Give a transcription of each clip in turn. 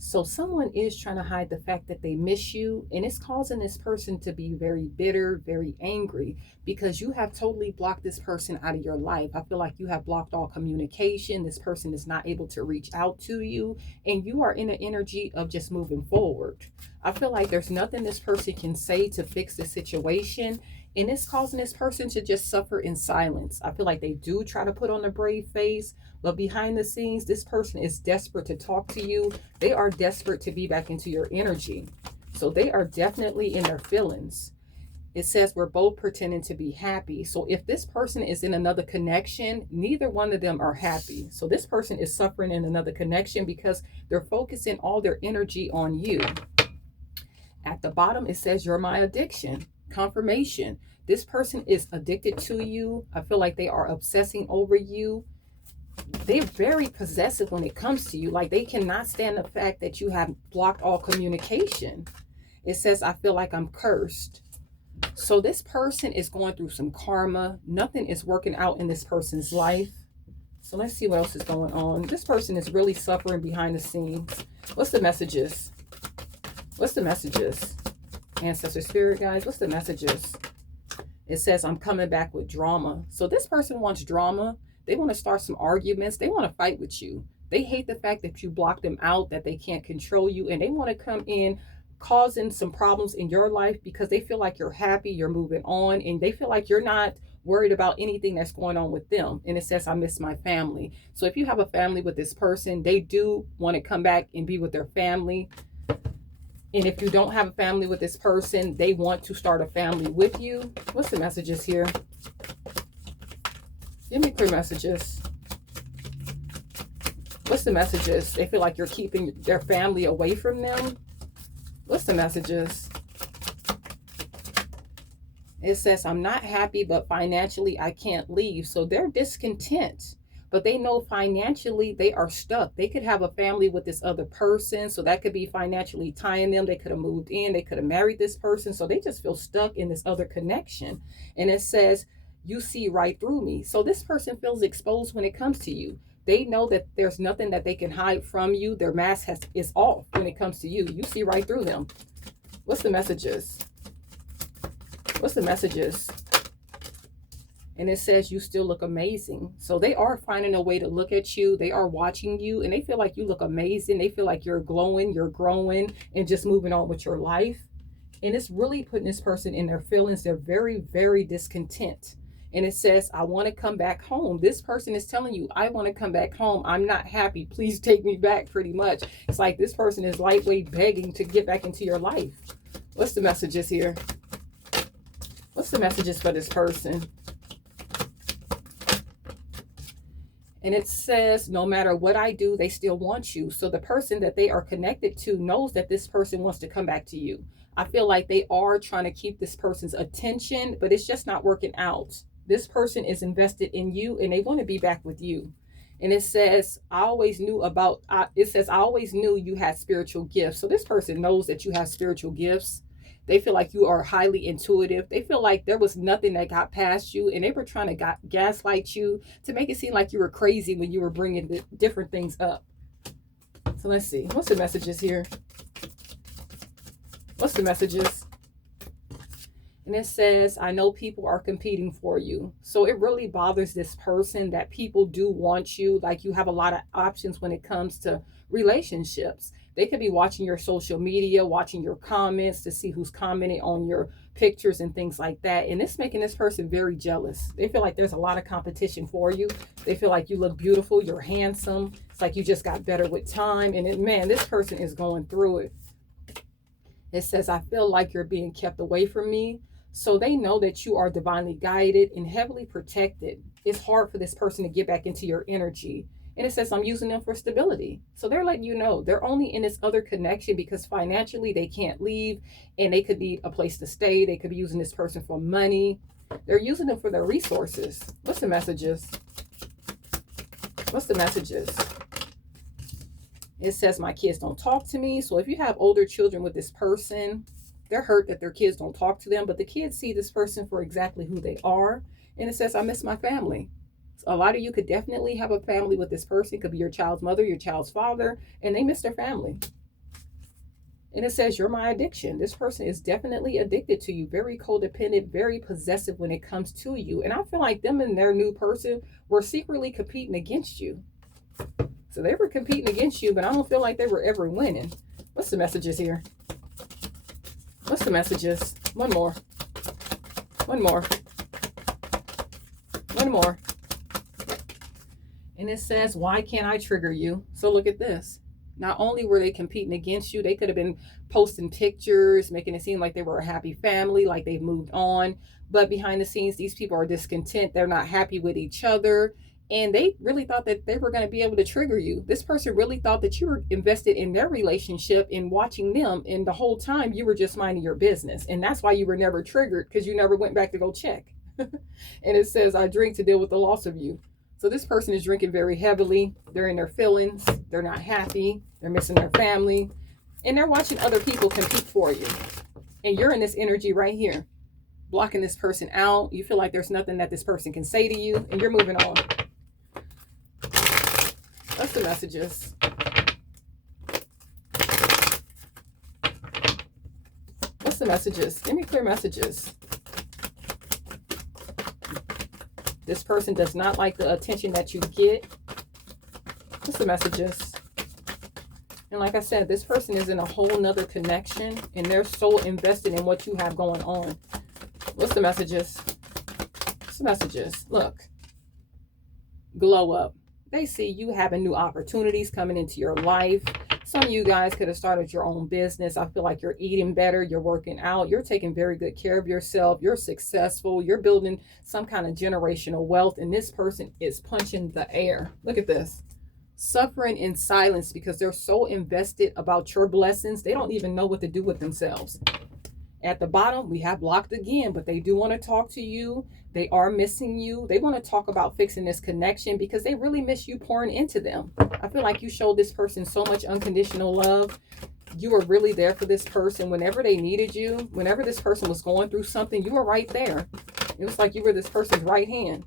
So someone is trying to hide the fact that they miss you, and it's causing this person to be very bitter, very angry, because you have totally blocked this person out of your life. I feel like you have blocked all communication. This person is not able to reach out to you, and you are in an energy of just moving forward. I feel like there's nothing this person can say to fix the situation, and it's causing this person to just suffer in silence. I feel like they do try to put on a brave face, but behind the scenes, this person is desperate to talk to you. They are desperate to be back into your energy. So they are definitely in their feelings. It says we're both pretending to be happy. So if this person is in another connection, neither one of them are happy. So this person is suffering in another connection because they're focusing all their energy on you. At the bottom, it says you're my addiction. Confirmation. This person is addicted to you. I feel like they are obsessing over you. They're very possessive when it comes to you. Like, they cannot stand the fact that you have blocked all communication. It says, I feel like I'm cursed. So this person is going through some karma. Nothing is working out in this person's life. So let's see what else is going on. This person is really suffering behind the scenes. What's the messages? What's the messages? Ancestor spirit guys, what's the messages? It says, I'm coming back with drama. So this person wants drama. They want to start some arguments. They want to fight with you. They hate the fact that you block them out, that they can't control you, and they want to come in causing some problems in your life because they feel like you're happy, you're moving on, and they feel like you're not worried about anything that's going on with them. And it says, I miss my family. So if you have a family with this person, they do want to come back and be with their family. And if you don't have a family with this person, they want to start a family with you. What's the messages here? Give me clear messages. What's the messages? They feel like you're keeping their family away from them. What's the messages? It says, I'm not happy, but financially I can't leave. So they're discontent, but they know financially they are stuck. They could have a family with this other person. So that could be financially tying them. They could have moved in. They could have married this person. So they just feel stuck in this other connection. And it says, you see right through me. So this person feels exposed when it comes to you. They know that there's nothing that they can hide from you. Their mask is off when it comes to you. You see right through them. What's the messages? What's the messages? And it says you still look amazing. So they are finding a way to look at you. They are watching you and they feel like you look amazing. They feel like you're glowing, you're growing, and just moving on with your life. And it's really putting this person in their feelings. They're very, very discontent. And it says, I want to come back home. This person is telling you, I want to come back home. I'm not happy. Please take me back, pretty much. It's like this person is lightweight begging to get back into your life. What's the messages here? What's the messages for this person? And it says, no matter what I do, they still want you. So the person that they are connected to knows that this person wants to come back to you. I feel like they are trying to keep this person's attention, but it's just not working out. This person is invested in you and they want to be back with you. And it says, I always knew you had spiritual gifts. So this person knows that you have spiritual gifts. They feel like you are highly intuitive. They feel like there was nothing that got past you, and they were trying to gaslight you to make it seem like you were crazy when you were bringing the different things up. So let's see. What's the messages here? What's the messages? And it says, I know people are competing for you. So it really bothers this person that people do want you. Like, you have a lot of options when it comes to relationships. They could be watching your social media, watching your comments to see who's commenting on your pictures and things like that. And it's making this person very jealous. They feel like there's a lot of competition for you. They feel like you look beautiful, you're handsome. It's like you just got better with time. And man, this person is going through it. It says, I feel like you're being kept away from me. So they know that you are divinely guided and heavily protected. It's hard for this person to get back into your energy. And it says, I'm using them for stability. So they're letting you know they're only in this other connection because financially they can't leave and they could need a place to stay. They could be using this person for money. They're using them for their resources. What's the messages? What's the messages? It says, my kids don't talk to me. So if you have older children with this person, they're hurt that their kids don't talk to them, but the kids see this person for exactly who they are. And it says, I miss my family. So a lot of you could definitely have a family with this person. It could be your child's mother, your child's father, and they miss their family. And it says, you're my addiction. This person is definitely addicted to you, very codependent, very possessive when it comes to you. And I feel like them and their new person were secretly competing against you. So they were competing against you, but I don't feel like they were ever winning. What's the messages here? What's the messages? One more. One more. One more. And it says, why can't I trigger you? So look at this. Not only were they competing against you, they could have been posting pictures, making it seem like they were a happy family, like they've moved on. But behind the scenes, these people are discontent. They're not happy with each other. And they really thought that they were going to be able to trigger you. This person really thought that you were invested in their relationship and watching them. And the whole time you were just minding your business. And that's why you were never triggered, because you never went back to go check. And it says, I drink to deal with the loss of you. So this person is drinking very heavily. They're in their feelings. They're not happy. They're missing their family. And they're watching other people compete for you. And you're in this energy right here, blocking this person out. You feel like there's nothing that this person can say to you, and you're moving on. What's the messages? What's the messages? Give me clear messages. This person does not like the attention that you get. What's the messages? And like I said, this person is in a whole nother connection, and they're so invested in what you have going on. What's the messages? What's the messages? Look. Glow up. They see you having new opportunities coming into your life. Some of you guys could have started your own business. I feel like you're eating better. You're working out. You're taking very good care of yourself. You're successful. You're building some kind of generational wealth. And this person is punching the air. Look at this. Suffering in silence because they're so invested about your blessings. They don't even know what to do with themselves. At the bottom, we have blocked again, but they do want to talk to you. They are missing you. They want to talk about fixing this connection because they really miss you pouring into them. I feel like you showed this person so much unconditional love. You were really there for this person whenever they needed you. Whenever this person was going through something, you were right there. It was like you were this person's right hand.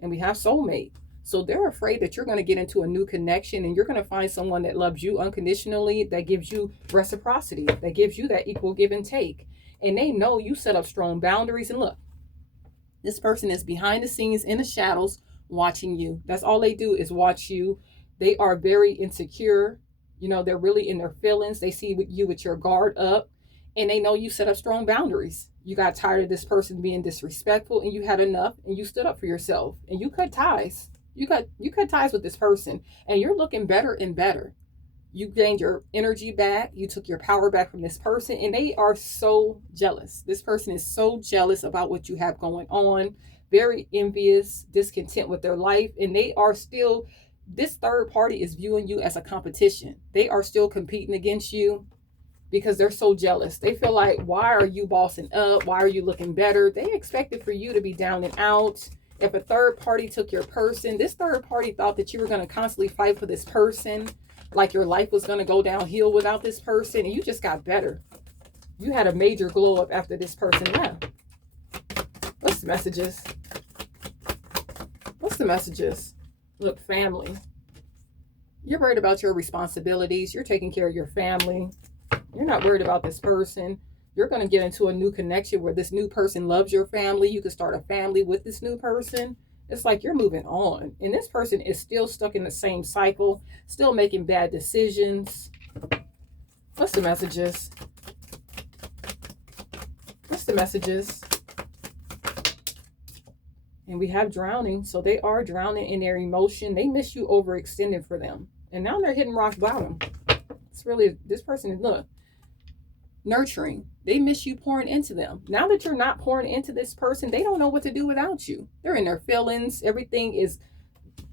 And we have soulmate. So they're afraid that you're going to get into a new connection and you're going to find someone that loves you unconditionally, that gives you reciprocity, that gives you that equal give and take. And they know you set up strong boundaries. And look, this person is behind the scenes in the shadows watching you. That's all they do is watch you. They are very insecure. You know, they're really in their feelings. They see you with your guard up, and they know you set up strong boundaries. You got tired of this person being disrespectful, and you had enough, and you stood up for yourself, and you cut ties. You cut ties with this person, and you're looking better and better. You gained your energy back. You took your power back from this person, and they are so jealous. This person is so jealous about what you have going on, very envious, discontent with their life, and they are still, this third party is viewing you as a competition. They are still competing against you because they're so jealous. They feel like, why are you bossing up? Why are you looking better? They expected for you to be down and out. If a third party took your person, this third party thought that you were going to constantly fight for this person, like your life was going to go downhill without this person, and you just got better. You had a major glow up after this person left. What's the messages? What's the messages? Look, family. You're worried about your responsibilities. You're taking care of your family. You're not worried about this person. You're going to get into a new connection where this new person loves your family. You can start a family with this new person. It's like you're moving on. And this person is still stuck in the same cycle, still making bad decisions. What's the messages? What's the messages? And we have drowning. So they are drowning in their emotion. They miss you overextended for them. And now they're hitting rock bottom. It's really, this person is, look, nurturing. They miss you pouring into them. Now that you're not pouring into this person, they don't know what to do without you. They're in their feelings. Everything is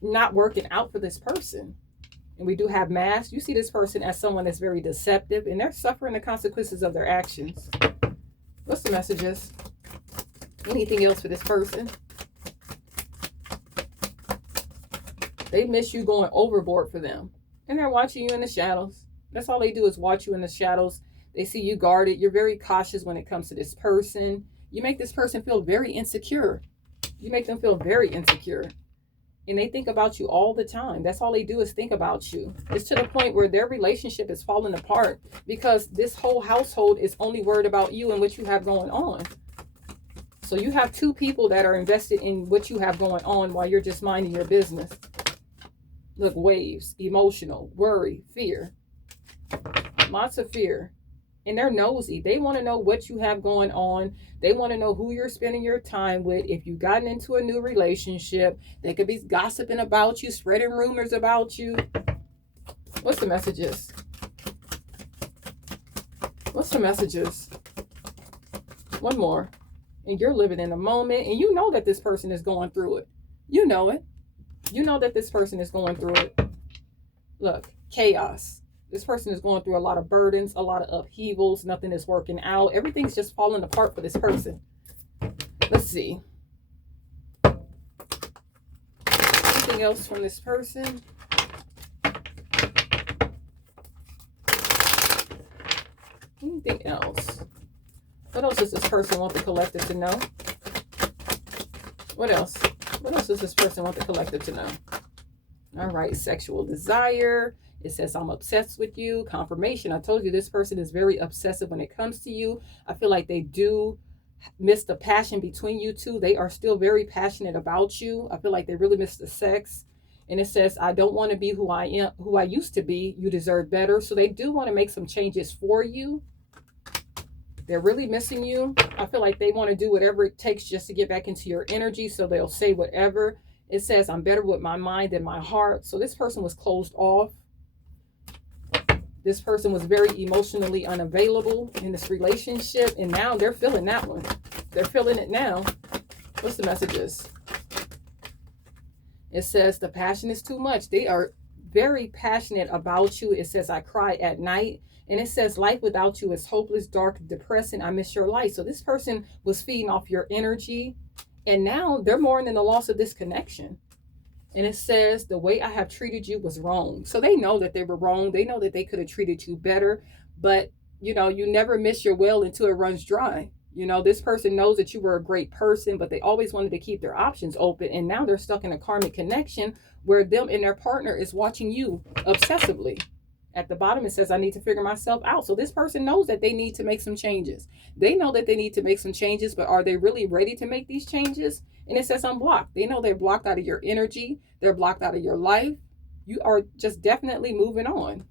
not working out for this person. And we do have masks. You see this person as someone that's very deceptive, and they're suffering the consequences of their actions. What's the messages? Anything else for this person? They miss you going overboard for them. And they're watching you in the shadows. That's all they do is watch you in the shadows. They see you guarded. You're very cautious when it comes to this person. You make this person feel very insecure. You make them feel very insecure. And they think about you all the time. That's all they do is think about you. It's to the point where their relationship is falling apart because this whole household is only worried about you and what you have going on. So you have two people that are invested in what you have going on while you're just minding your business. Look, waves, emotional, worry, fear. Lots of fear. And they're nosy. They want to know what you have going on. They want to know who you're spending your time with. If you've gotten into a new relationship, they could be gossiping about you, spreading rumors about you. What's the messages? What's the messages? One more. And you're living in the moment, and you know that this person is going through it. You know it. You know that this person is going through it. Look, chaos. This person is going through a lot of burdens, a lot of upheavals. Nothing is working out. Everything's just falling apart for this person. Let's see. Anything else from this person? Anything else? What else does this person want the collective to know? What else? What else does this person want the collective to know? All right, sexual desire. It says, I'm obsessed with you. Confirmation. I told you this person is very obsessive when it comes to you. I feel like they do miss the passion between you two. They are still very passionate about you. I feel like they really miss the sex. And it says, I don't want to be who I am, who I used to be. You deserve better. So they do want to make some changes for you. They're really missing you. I feel like they want to do whatever it takes just to get back into your energy. So they'll say whatever. It says, I'm better with my mind than my heart. So this person was closed off. This person was very emotionally unavailable in this relationship. And now they're feeling that one. They're feeling it now. What's the messages? It says the passion is too much. They are very passionate about you. It says, I cry at night. And it says, life without you is hopeless, dark, depressing. I miss your light. So this person was feeding off your energy. And now they're mourning the loss of this connection. And it says, the way I have treated you was wrong. So they know that they were wrong. They know that they could have treated you better. But, you know, you never miss your well until it runs dry. You know, this person knows that you were a great person, but they always wanted to keep their options open. And now they're stuck in a karmic connection where them and their partner is watching you obsessively. At the bottom, it says, I need to figure myself out. So this person knows that they need to make some changes. They know that they need to make some changes, but are they really ready to make these changes? And it says, I'm blocked. They know they're blocked out of your energy. They're blocked out of your life. You are just definitely moving on.